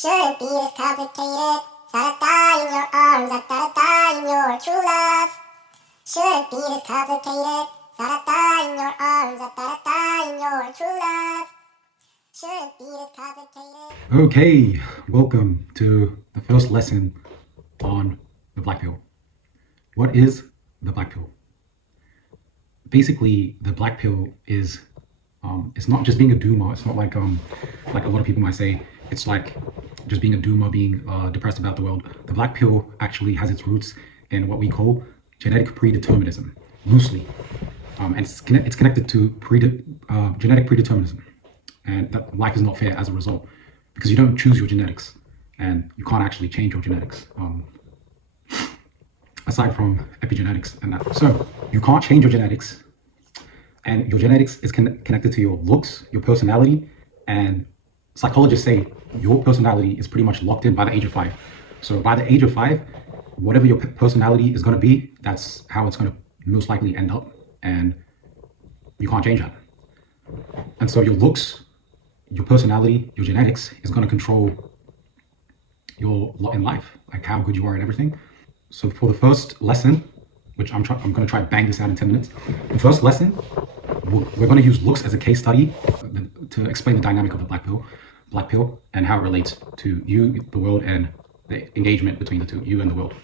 Shouldn't be this complicated. Gotta die in your arms, I gotta die in your true love. Shouldn't be this complicated. Gotta die in your arms, I gotta die in your true love. Shouldn't be this complicated. Okay, welcome to the first lesson on the black pill. What is the black pill? Basically, the black pill is it's not just being a doomer. It's not like a lot of people might say. It's like just being a doomer, being depressed about the world. The black pill actually has its roots in what we call genetic predeterminism, loosely, and it's connected to genetic predeterminism, and that life is not fair as a result because you don't choose your genetics and you can't actually change your genetics. Aside from epigenetics and that. So you can't change your genetics, and your genetics is connected to your looks, your personality, and psychologists say your personality is pretty much locked in by the age of 5. So by the age of 5, whatever your personality is going to be, that's how it's going to most likely end up, and you can't change that. And so your looks, your personality, your genetics is going to control your lot in life, like how good you are at everything. So for the first lesson, which I'm going to try to bang this out in 10 minutes. The first lesson, we're going to use looks as a case study to explain the dynamic of the black pill, and how it relates to you, the world, and the engagement between the two, you and the world.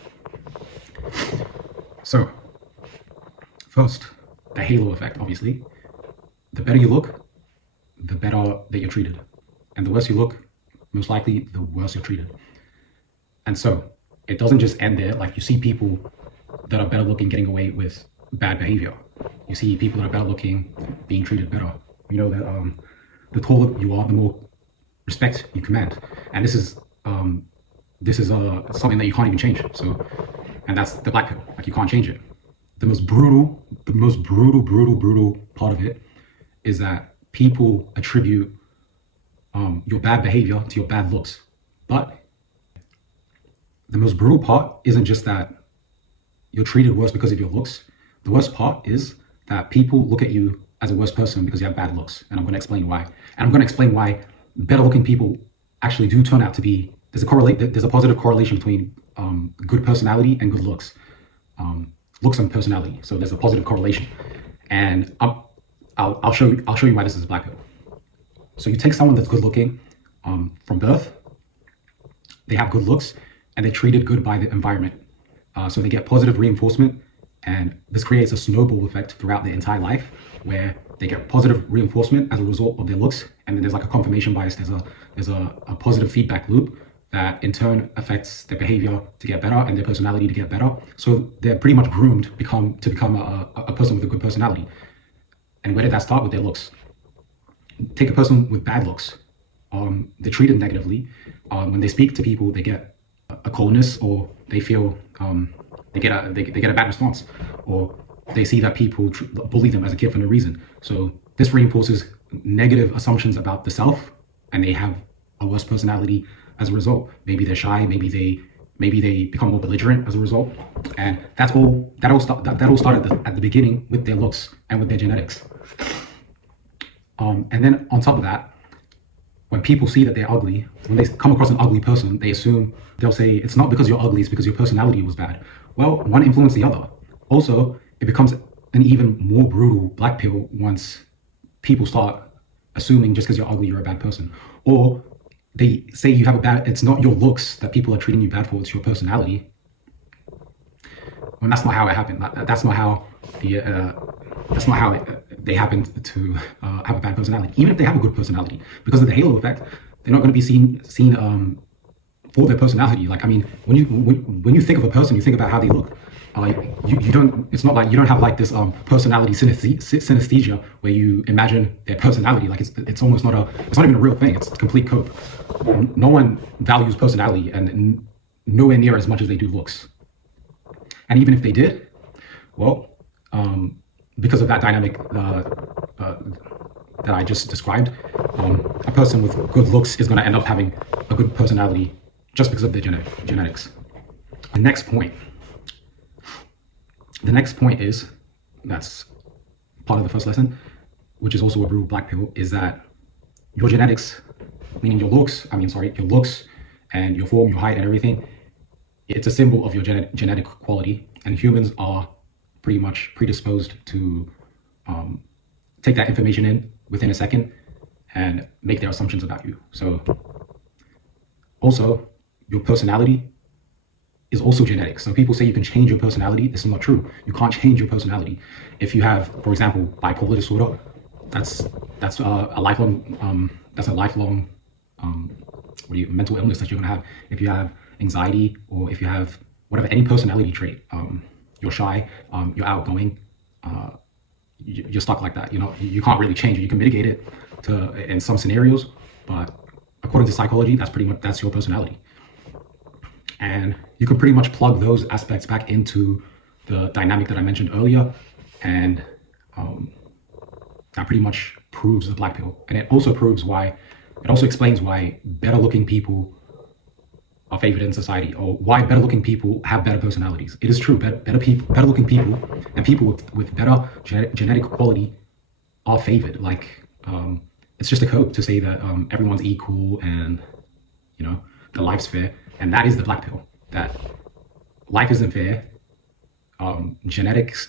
So first, the halo effect, obviously. The better you look, the better that you're treated. And the worse you look, most likely the worse you're treated. And so it doesn't just end there. Like, you see people that are better looking getting away with bad behavior. You see people that are better looking being treated better. You know that the taller you are, the more respect you command. And this is something that you can't even change. So, and that's the black pill. Like, you can't change it. The most brutal part of it is that people attribute your bad behavior to your bad looks. But the most brutal part isn't just that you're treated worse because of your looks. The worst part is that people look at you as a worse person because you have bad looks. And I'm going to explain why. And I'm going to explain why better looking people actually do turn out to be, there's a positive correlation between good personality and good looks. Looks and personality. So there's a positive correlation. And I'll show you why this is a black pill. So you take someone that's good looking from birth, they have good looks, and they're treated good by the environment. So they get positive reinforcement, and this creates a snowball effect throughout their entire life, where they get positive reinforcement as a result of their looks, and then there's like a confirmation bias. There's a positive feedback loop that in turn affects their behavior to get better and their personality to get better. So they're pretty much groomed to become a person with a good personality. And where did that start? With their looks. Take a person with bad looks. They're treated negatively. When they speak to people, they get a coldness, or they feel they get a bad response, or they see that people bully them as a kid for no reason. So this reinforces negative assumptions about the self, and they have a worse personality as a result. Maybe they're shy. Maybe they become more belligerent as a result. And that all started at the beginning with their looks and with their genetics. And then on top of that, when people see that they're ugly, when they come across an ugly person, they'll say, it's not because you're ugly, it's because your personality was bad. Well, one influenced the other. Also, it becomes an even more brutal black pill once people start assuming just because you're ugly, you're a bad person. Or they say you have it's not your looks that people are treating you bad for, it's your personality. And that's not how it happened. That's not how they happen to have a bad personality. Even if they have a good personality, because of the halo effect, they're not going to be seen for their personality. Like, I mean, when you think of a person, you think about how they look. You don't. It's not like you don't have like this personality synesthesia where you imagine their personality. Like, it's almost not it's not even a real thing. It's a complete cope. No one values personality, and nowhere near as much as they do looks. And even if they did, well, because of that dynamic that I just described, a person with good looks is going to end up having a good personality just because of their genetics. The next point is, that's part of the first lesson, which is also a brutal black pill, is that your genetics, meaning your looks, and your form, your height, and everything, it's a symbol of your genetic quality. And humans are pretty much predisposed to take that information in within a second and make their assumptions about you. So also, your personality is also genetic. So people say you can change your personality. This is not true. You can't change your personality. If you have, for example, bipolar disorder, that's a lifelong mental illness that you're gonna have. If you have anxiety, or if you have whatever, any personality trait, you're shy, you're outgoing, you're stuck like that. You know, you can't really change it. You can mitigate it in some scenarios, but according to psychology, that's your personality. And you can pretty much plug those aspects back into the dynamic that I mentioned earlier, and that pretty much proves the black pill. And it also explains why better looking people are favored in society, or why better looking people have better personalities. It is true, better looking people and people with better genetic quality are favored. Like, it's just a code to say that everyone's equal, and you know, the life's fair. And that is the black pill, that life isn't fair. Genetics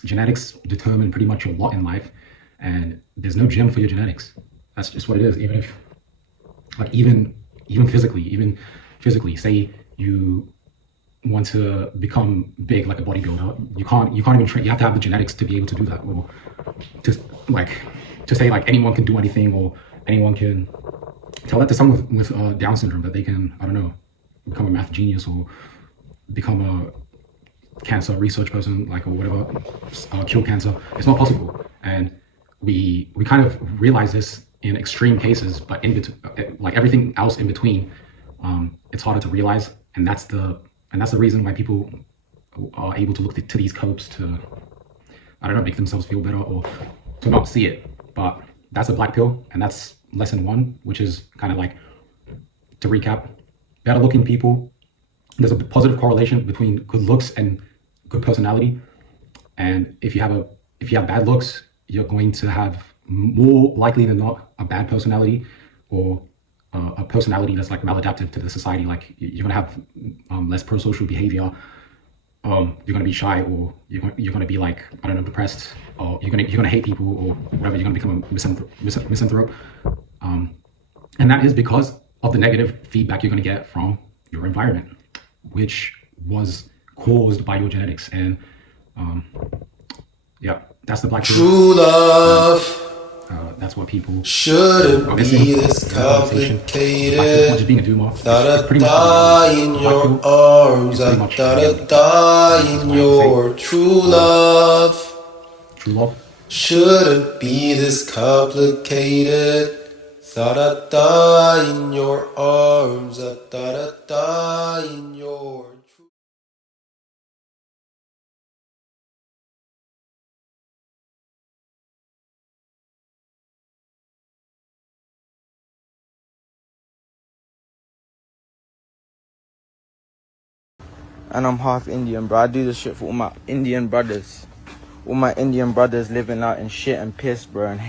determine pretty much your lot in life, and there's no gym for your genetics. That's just what it is. Even physically, say you want to become big, like a bodybuilder, you can't even train. You have to have the genetics to be able to do that. Or to say like anyone can do anything, or anyone can tell that to someone with Down syndrome, that they can, I don't know, become a math genius, or become a cancer research person, like, or whatever, cure cancer. It's not possible. And we kind of realize this in extreme cases, but in between, like everything else in between, it's harder to realize. And that's the reason why people are able to look to these codes to, I don't know, make themselves feel better, or to not see it. But that's a black pill, and that's lesson 1, which is kind of like, to recap, better looking people, there's a positive correlation between good looks and good personality. And if you have bad looks, you're going to have, more likely than not, a bad personality, or a personality that's like maladaptive to the society. Like, you're gonna have less pro-social behavior. You're gonna be shy, or you're gonna be like, I don't know, depressed, or you're gonna hate people, or whatever. You're gonna become a misanthrope. And that is because of the negative feedback you're gonna get from your environment, which was caused by your genetics. And yeah, that's the black pill. True love that's what people shouldn't be this complicated. Gotta die in your arms, I gotta die in your true love. True love shouldn't be this complicated. Thought I'd die in your arms, I thought I'd die in your true. And I'm half Indian, bro. I do this shit for all my Indian brothers. All my Indian brothers living out in shit and piss, bro, and